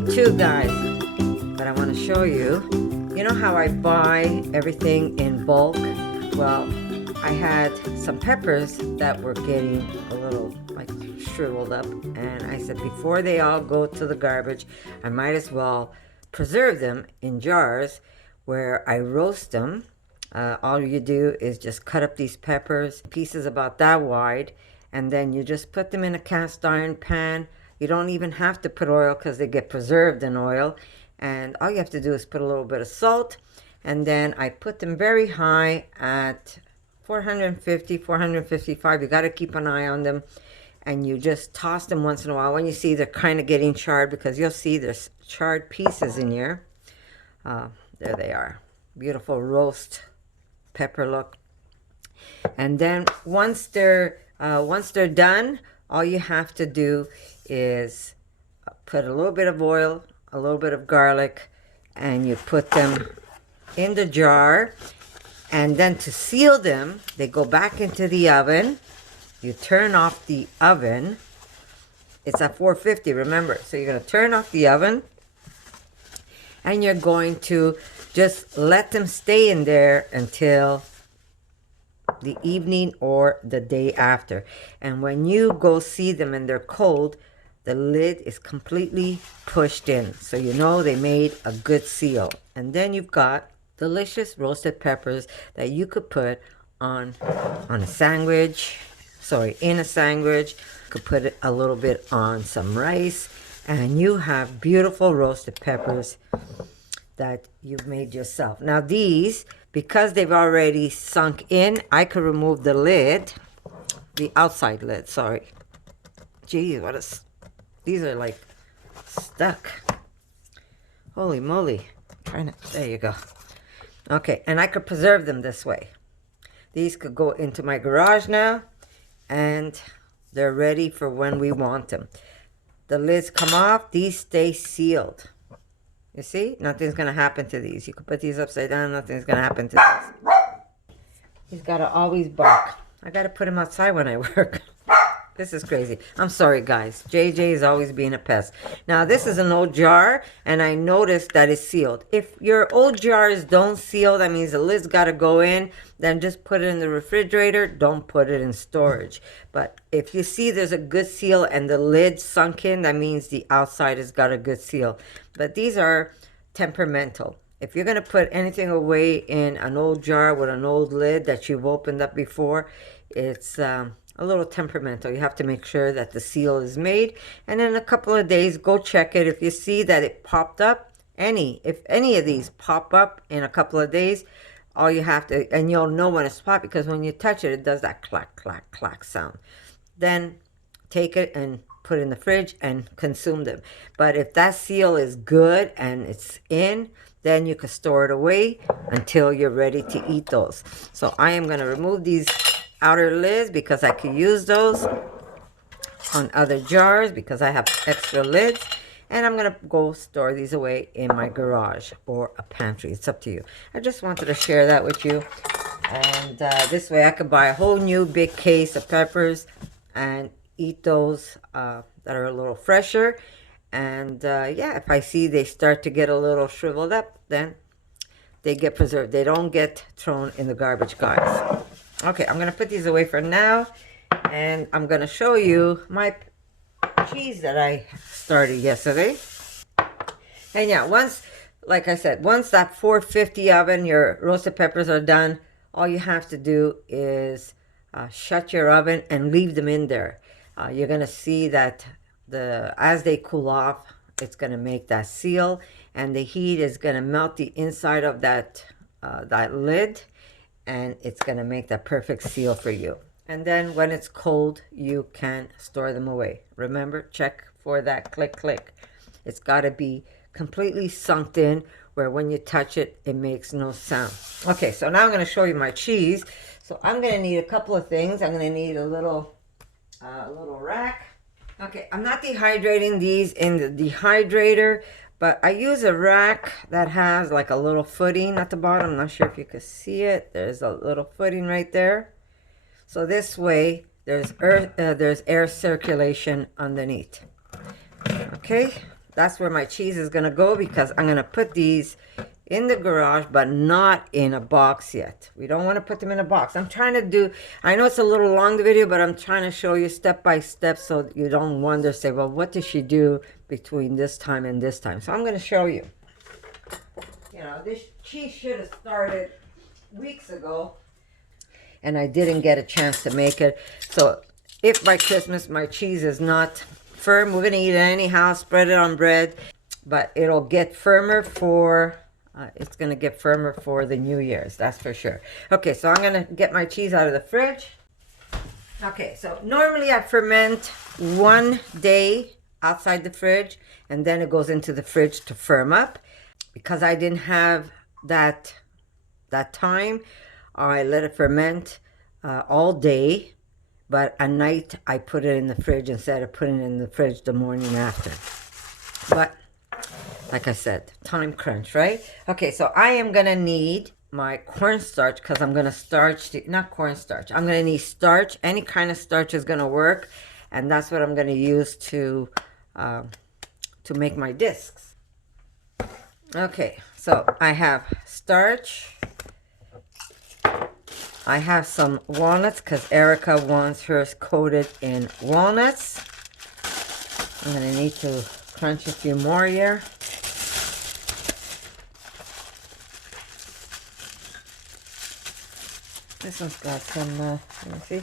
Me too, guys. But I want to show you. You know how I buy everything in bulk? Well, I had some peppers that were getting a little like shriveled up, and I said before they all go to the garbage, I might as well preserve them in jars where I roast them. All you do is just cut up these peppers, pieces about that wide, and then you just put them in a cast iron pan. You don't even have to put oil because they get preserved in oil. And all you have to do is put a little bit of salt, and then I put them very high at 450, 455. You got to keep an eye on them, and you just toss them once in a while when you see they're kind of getting charred, because you'll see there's charred pieces in here. There they are. Beautiful roast pepper look. And then once they're done, all you have to do is put a little bit of oil, a little bit of garlic, and you put them in the jar. And then to seal them, they go back into the oven. You turn off the oven. It's at 450, remember. So you're going to turn off the oven, and you're going to just let them stay in there until the evening or the day after. And when you go see them and they're cold, the lid is completely pushed in, so you know they made a good seal. And then you've got delicious roasted peppers that you could put on a sandwich, in a sandwich. You could put it a little bit on some rice, and you have beautiful roasted peppers that you've made yourself. Now these, because they've already sunk in, I could remove the lid, the outside lid, sorry. Geez, these are like stuck. Holy moly. There you go. Okay, and I could preserve them this way. These could go into my garage now, and they're ready for when we want them. The lids come off, these stay sealed. You see? Nothing's going to happen to these. You can put these upside down, nothing's going to happen to these. He's got to always bark. I got to put him outside when I work. This is crazy. I'm sorry, guys. JJ is always being a pest. Now, this is an old jar, and I noticed that it's sealed. If your old jars don't seal, that means the lid's got to go in. Then just put it in the refrigerator. Don't put it in storage. But if you see there's a good seal and the lid sunk in, that means the outside has got a good seal. But these are temperamental. If you're going to put anything away in an old jar with an old lid that you've opened up before, it's a little temperamental. You have to make sure that the seal is made, and in a couple of days go check it. If you see that it popped up, if any of these pop up in a couple of days, all you have to, and you'll know when it's popped, because when you touch it, it does that clack, clack, clack sound. Then take it and put it in the fridge and consume them. But if that seal is good and it's in, then you can store it away until you're ready to eat those. So I am going to remove these outer lids because I could use those on other jars because I have extra lids, and I'm gonna go store these away in my garage or a pantry. It's up to you. I just wanted to share that with you, and this way I could buy a whole new big case of peppers and eat those that are a little fresher. And yeah, if I see they start to get a little shriveled up, then they get preserved. They don't get thrown in the garbage, guys. Okay, I'm going to put these away for now, and I'm going to show you my cheese that I started yesterday. And yeah, like I said, once that 450 oven, your roasted peppers are done, all you have to do is shut your oven and leave them in there. You're going to see that as they cool off, it's going to make that seal, and the heat is going to melt the inside of that lid, and it's going to make that perfect seal for you. And then when it's cold, you can store them away. Remember, check for that click, click. It's got to be completely sunk in where when you touch it, it makes no sound. Okay, so now I'm going to show you my cheese. So I'm going to need a couple of things. I'm going to need a little rack. Okay, I'm not dehydrating these in the dehydrator, but I use a rack that has like a little footing at the bottom. I'm not sure if you can see it. There's a little footing right there. So this way, there's air circulation underneath. Okay, that's where my cheese is gonna go, because I'm gonna put these in the garage, but not in a box yet. We don't want to put them in a box. I'm trying to do, I know it's a little long, the video, but I'm trying to show you step by step so you don't wonder, say, well, what did she do between this time and this time? So I'm going to show you. You know, this cheese should have started weeks ago, and I didn't get a chance to make it. So if by Christmas my cheese is not firm, we're going to eat it anyhow, spread it on bread, but it'll get firmer for... it's going to get firmer for the New Year's, that's for sure. Okay, so I'm going to get my cheese out of the fridge. Okay, so normally I ferment 1 day outside the fridge, and then it goes into the fridge to firm up. Because I didn't have that time, I let it ferment all day, but at night I put it in the fridge instead of putting it in the fridge the morning after. But like I said, time crunch, right? Okay, so I am gonna need my cornstarch, because I'm gonna starch the, not cornstarch, I'm gonna need starch. Any kind of starch is gonna work, and that's what I'm gonna use to make my discs. Okay, so I have starch. I have some walnuts, because Erica wants hers coated in walnuts. I'm gonna need to crunch a few more here. This one's got some, let me see.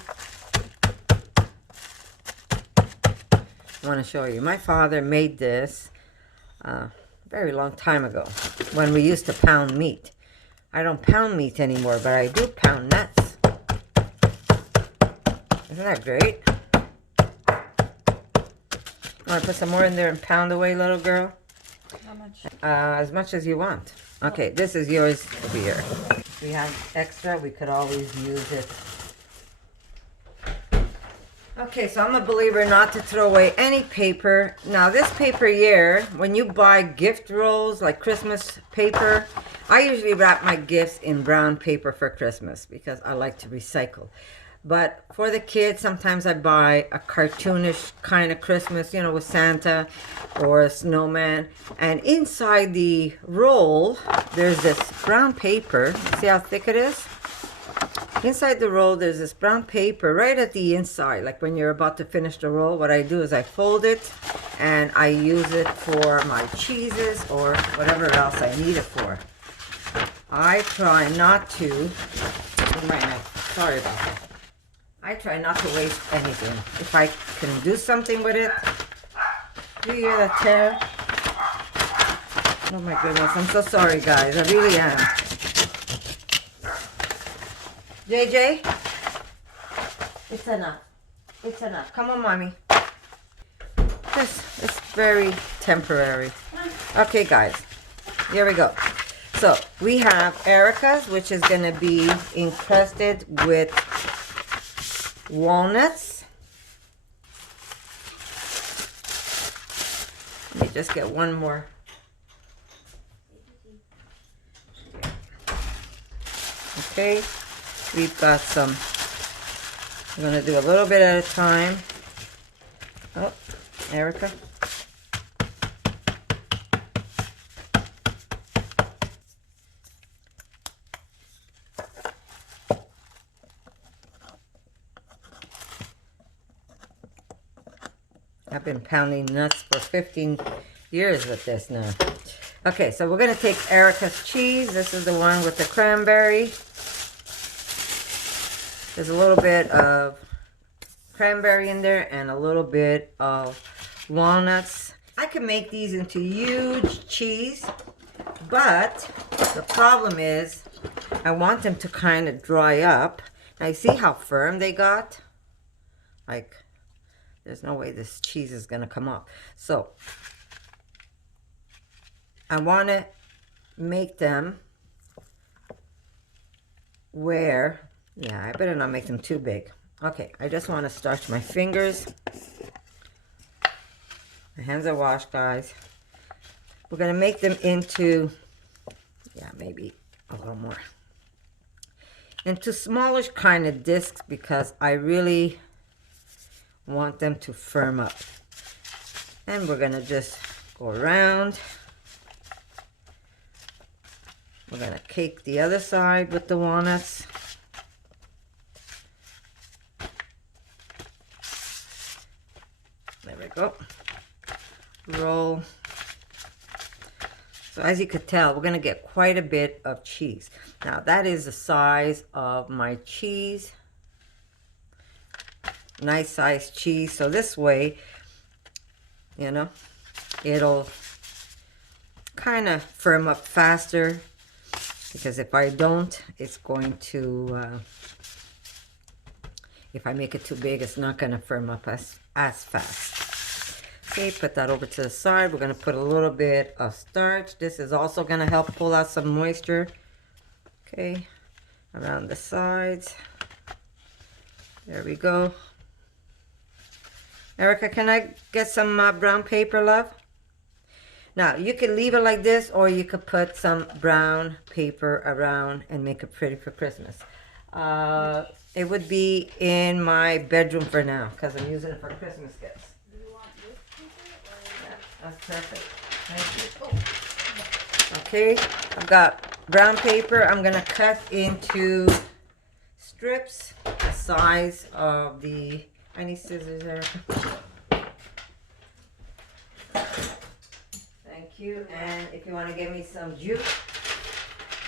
I want to show you. My father made this a very long time ago when we used to pound meat. I don't pound meat anymore, but I do pound nuts. Isn't that great? Want to put some more in there and pound away, little girl? How much? As much as you want. Okay, this is yours over here. If we have extra, we could always use it. Okay, so I'm a believer not to throw away any paper. Now, this paper here, when you buy gift rolls, like Christmas paper, I usually wrap my gifts in brown paper for Christmas because I like to recycle. But for the kids, sometimes I buy a cartoonish kind of Christmas, you know, with Santa or a snowman. And inside the roll, there's this brown paper. See how thick it is? Inside the roll, there's this brown paper right at the inside. Like when you're about to finish the roll, what I do is I fold it and I use it for my cheeses or whatever else I need it for. I try not to, sorry about that. I try not to waste anything. If I can do something with it. Do you hear that tear? Oh my goodness, I'm so sorry guys, I really am. JJ, it's enough. It's enough. Come on, mommy. This is very temporary. Okay, guys, here we go. So we have Erica's, which is going to be encrusted with walnuts. Let me just get one more. Okay. We've got some, I'm going to do a little bit at a time. Oh, Erica. I've been pounding nuts for 15 years with this now. Okay, so we're going to take Erica's cheese. This is the one with the cranberry. There's a little bit of cranberry in there and a little bit of walnuts. I can make these into huge cheese, but the problem is I want them to kind of dry up. Now you see how firm they got? Like, there's no way this cheese is going to come off. So I want to make them where... yeah, I better not make them too big. Okay, I just want to starch my fingers. My hands are washed, guys. We're going to make them into, yeah, maybe a little more. Into smallish kind of discs because I really want them to firm up. And we're going to just Go around. We're gonna cake the other side with the walnuts. There we go. Roll. So as you could tell, we're gonna get quite a bit of cheese. Now that is the size of my cheese. Nice sized cheese. So this way, you know, it'll kind of firm up faster, because if I don't, it's going to, if I make it too big, it's not going to firm up as fast. Okay, put that over to the side. We're going to put a little bit of starch. This is also going to help pull out some moisture. Okay, around the sides. There we go. Erica, can I get some brown paper, love? Now, you can leave it like this, or you could put some brown paper around and make it pretty for Christmas. It would be in my bedroom for now, because I'm using it for Christmas gifts. Do you want this paper? Or... Yeah, that's perfect. Thank you. Okay, I've got brown paper. I'm going to cut into strips the size of the... I need scissors, Erica. Thank you. And if you want to give me some jute,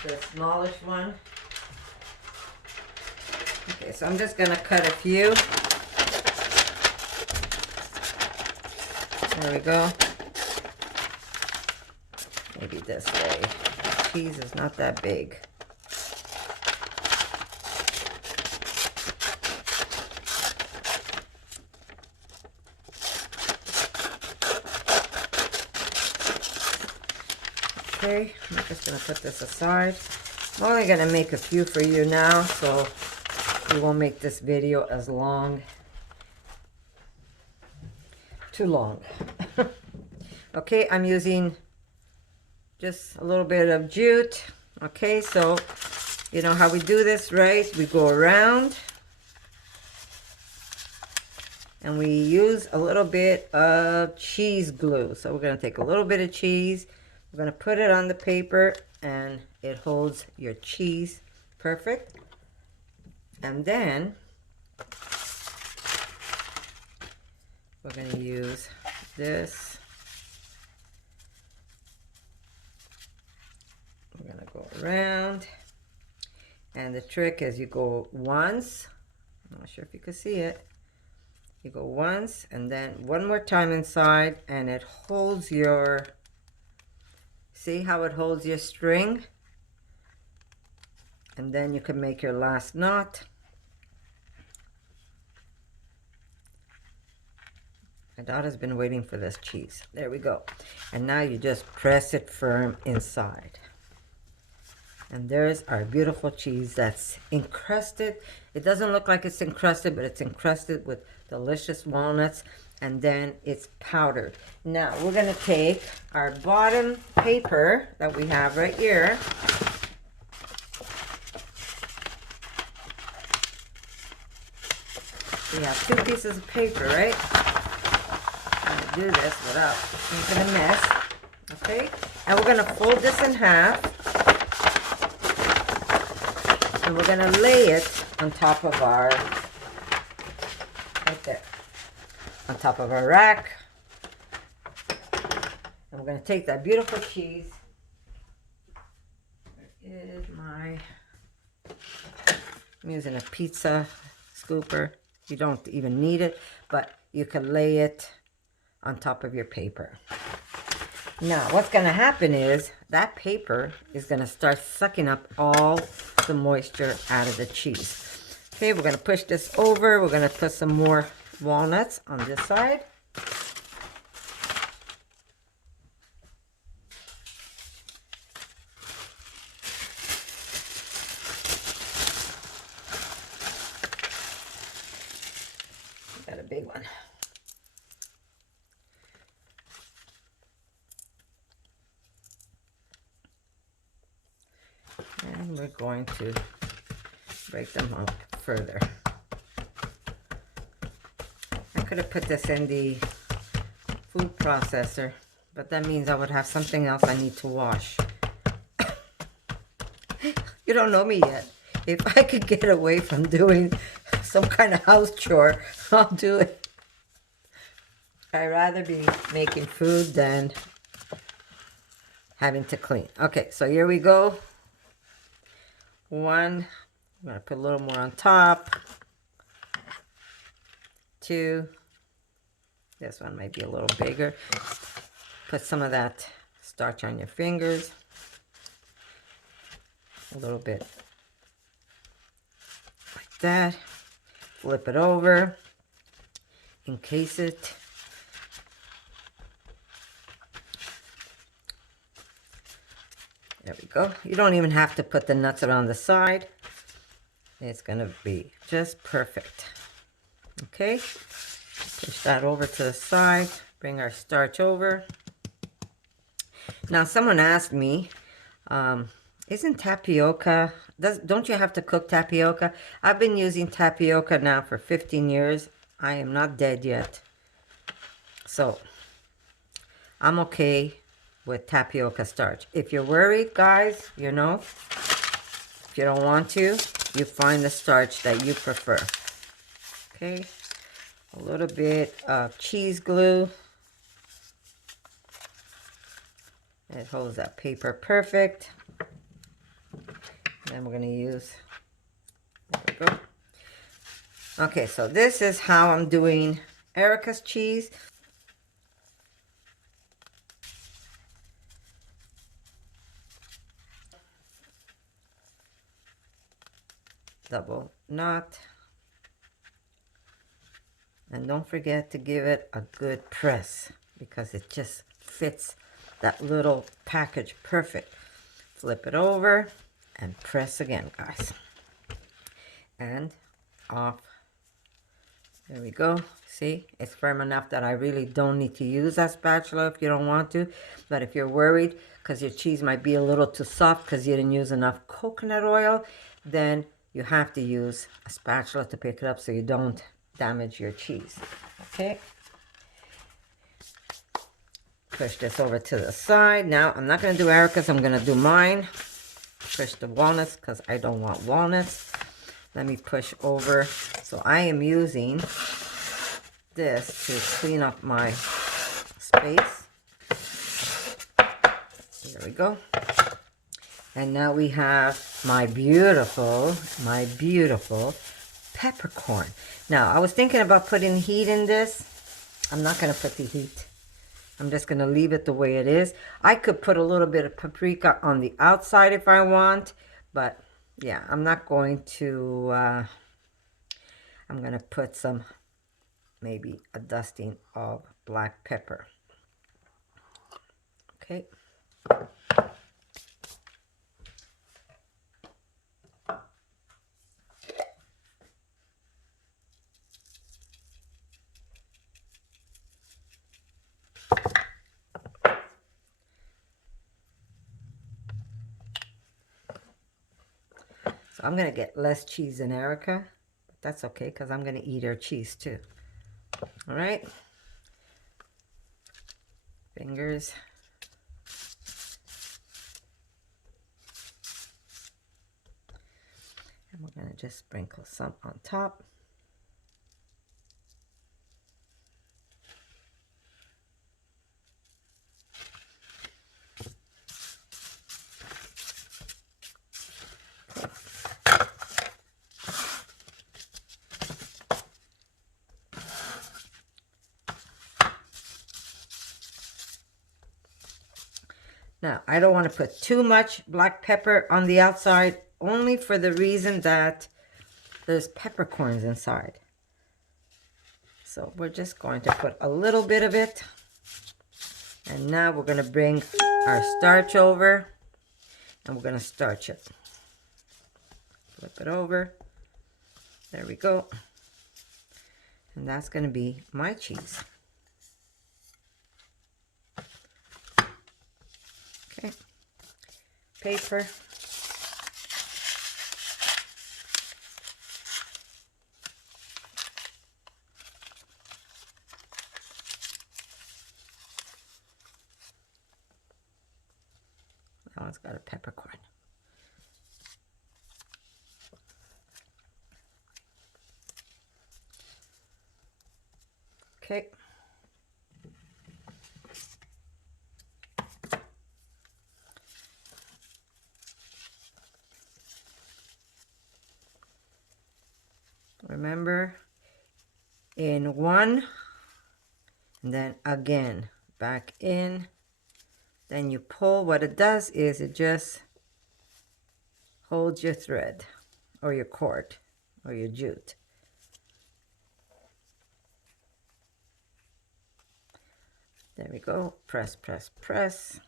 the smallish one. Okay, so I'm just going to cut a few. There we go. Maybe this way. The cheese is not that big. Okay, I'm just going to put this aside. I'm only going to make a few for you now, so we won't make this video as long. Too long. Okay, I'm using just a little bit of jute. Okay, so you know how we do this, right? We go around and we use a little bit of cheese glue. So we're going to take a little bit of cheese. We're going to put it on the paper, and it holds your cheese perfect. And then we're going to use this. We're going to go around. And the trick is you go once. I'm not sure if you can see it. You go once and then one more time inside, and it holds your... See how it holds your string? And then you can make your last knot. My daughter's been waiting for this cheese. There we go. And now you just press it firm inside. And there's our beautiful cheese that's encrusted. It doesn't look like it's encrusted, but it's encrusted with delicious walnuts. And then it's powdered. Now we're going to take our bottom paper that we have right here. We have 2 pieces of paper, right? I'm going to do this without making a mess. Okay? And we're going to fold this in half. And we're going to lay it on top of our, right there. On top of our rack. And we're going to take that beautiful cheese. Where is my... I'm using a pizza scooper. You don't even need it, but you can lay it on top of your paper. Now, what's going to happen is that paper is going to start sucking up all the moisture out of the cheese. Okay, we're going to push this over. We're going to put some more walnuts on this side. Got a big one. And we're going to break them up further. I could have put this in the food processor, but that means I would have something else I need to wash. You don't know me yet. If I could get away from doing some kind of house chore, I'll do it. I'd rather be making food than having to clean. Okay, so here we go. One, I'm gonna put a little more on top. Two, this one might be a little bigger. Put some of that starch on your fingers. A little bit like that. Flip it over. Encase it. There we go. You don't even have to put the nuts around the side. It's going to be just perfect. Okay. Push that over to the side. Bring our starch over. Now, someone asked me, isn't tapioca, don't you have to cook tapioca? I've been using tapioca now for 15 years. I am not dead yet. So, I'm okay with tapioca starch. If you're worried, guys, you know, if you don't want to, you find the starch that you prefer. Okay, a little bit of cheese glue. It holds that paper perfect. Then we're going to use, there we go. Okay, so this is how I'm doing Erica's cheese. Double knot. And don't forget to give it a good press because it just fits that little package perfect. Flip it over and press again, guys. And off. There we go. See, it's firm enough that I really don't need to use that spatula if you don't want to. But if you're worried because your cheese might be a little too soft because you didn't use enough coconut oil, then you have to use a spatula to pick it up so you don't damage your cheese. Okay. Push this over to the side. Now, I'm not going to do Erica's. I'm going to do mine. Push the walnuts because I don't want walnuts. Let me push over. So I am using this to clean up my space. There we go. And now we have my beautiful peppercorn. Now, I was thinking about putting heat in this. I'm not going to put the heat. I'm just going to leave it the way it is. I could put a little bit of paprika on the outside if I want. But, yeah, I'm not going to... I'm going to put some, maybe a dusting of black pepper. Okay. So I'm going to get less cheese than Erica. But that's okay because I'm going to eat her cheese too. All right. Fingers. And we're going to just sprinkle some on top. Now, I don't want to put too much black pepper on the outside, only for the reason that there's peppercorns inside. So we're just going to put a little bit of it. And now we're going to bring our starch over and we're going to starch it. Flip it over. There we go. And that's going to be my cheese. Okay, paper. it's got a peppercorn. Okay. Remember, in one, and then again, back in, then you pull. What it does is it just holds your thread or your cord or your jute. There we go. Press, press, press.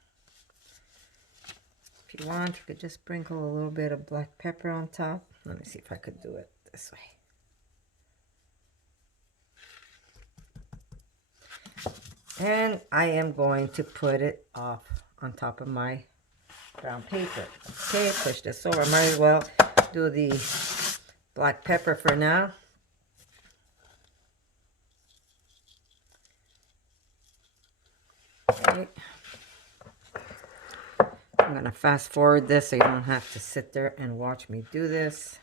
If you want, you could just sprinkle a little bit of black pepper on top. Let me see if I could do it this way. And I am going to put it off on top of my brown paper. Okay, push this over. I might as well do the black pepper for now. Okay. I'm going to fast forward this so you don't have to sit there and watch me do this.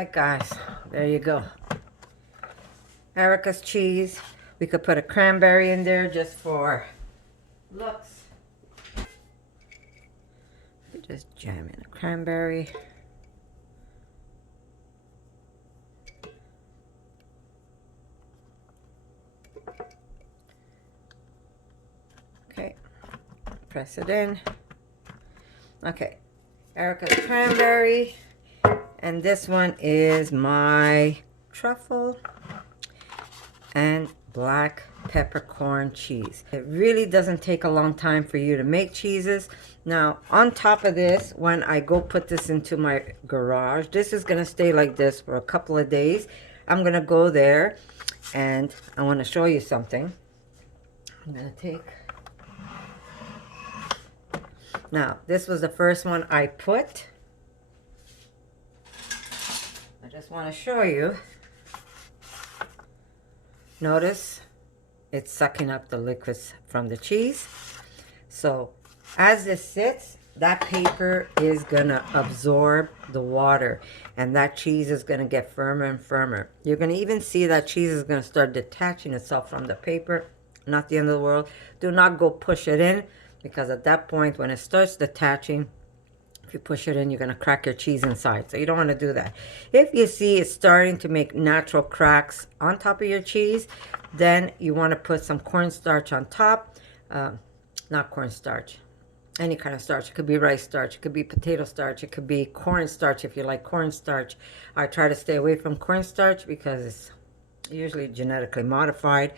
right, guys, there you go. Erica's cheese. We could put a cranberry in there just for looks. Just jam in a cranberry. Okay, press it in. Okay, Erica's cranberry. And this one is my truffle and black peppercorn cheese. It really doesn't take a long time for you to make cheeses. Now, on top of this, when I go put this into my garage, this is gonna stay like this for a couple of days. I'm gonna go there and I wanna show you something. I'm gonna take, now, this was the first one I put. I just wanna show you. Notice it's sucking up the liquids from the cheese. So as this sits, that paper is gonna absorb the water and that cheese is gonna get firmer and firmer. You're gonna even see that cheese is gonna start detaching itself from the paper. Not the end of the world. Do not go push it in, because at that point when it starts detaching, if you push it in, you're going to crack your cheese inside. So you don't want to do that. If you see it's starting to make natural cracks on top of your cheese, then you want to put some cornstarch on top. Not cornstarch, any kind of starch. It could be rice starch, it could be potato starch, it could be cornstarch if you like cornstarch. I try to stay away from cornstarch because it's usually genetically modified.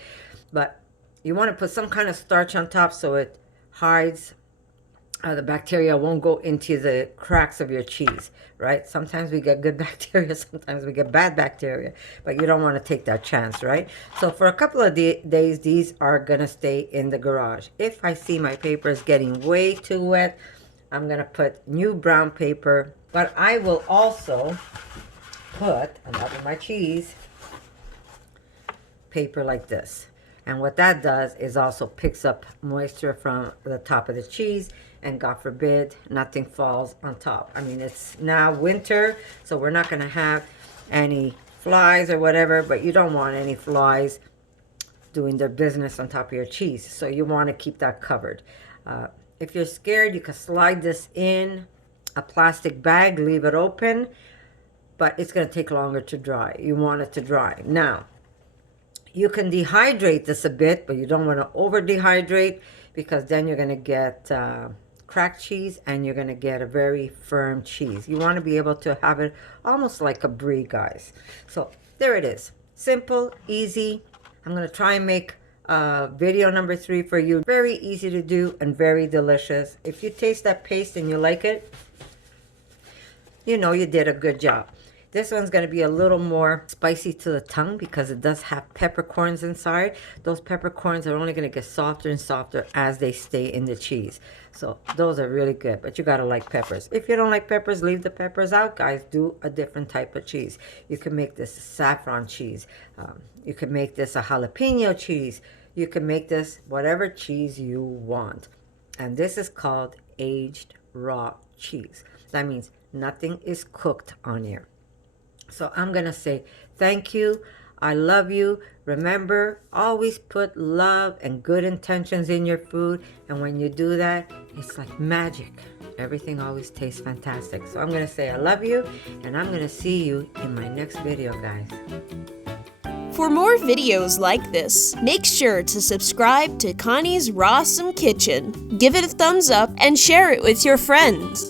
But you want to put some kind of starch on top so it hides, the bacteria won't go into the cracks of your cheese, right? Sometimes we get good bacteria, sometimes we get bad bacteria, but you don't want to take that chance, right? So for a couple of days, these are gonna stay in the garage. If I see my paper is getting way too wet, I'm gonna put new brown paper, but I will also put, on top of my cheese, paper like this. And what that does is also picks up moisture from the top of the cheese, and God forbid nothing falls on top. I mean, it's now winter, so we're not going to have any flies or whatever, but you don't want any flies doing their business on top of your cheese. So you want to keep that covered. If you're scared, you can slide this in a plastic bag, leave it open, but it's going to take longer to dry. You want it to dry. Now, you can dehydrate this a bit, but you don't want to over dehydrate, because then you're going to get cracked cheese and you're going to get a very firm cheese. You want to be able to have it almost like a brie, guys. So there it is. Simple, easy. I'm going to try and make video number 3 for you. Very easy to do and very delicious. If you taste that paste and you like it, you know you did a good job. This one's going to be a little more spicy to the tongue because it does have peppercorns inside. Those peppercorns are only going to get softer and softer as they stay in the cheese. So those are really good, but you got to like peppers. If you don't like peppers, leave the peppers out, guys. Do a different type of cheese. You can make this a saffron cheese. You can make this a jalapeno cheese. You can make this whatever cheese you want. And this is called aged raw cheese. That means nothing is cooked on here. So I'm going to say thank you. I love you. Remember, always put love and good intentions in your food. And when you do that, it's like magic. Everything always tastes fantastic. So I'm going to say I love you. And I'm going to see you in my next video, guys. For more videos like this, make sure to subscribe to Connie's RAWsome Kitchen. Give it a thumbs up and share it with your friends.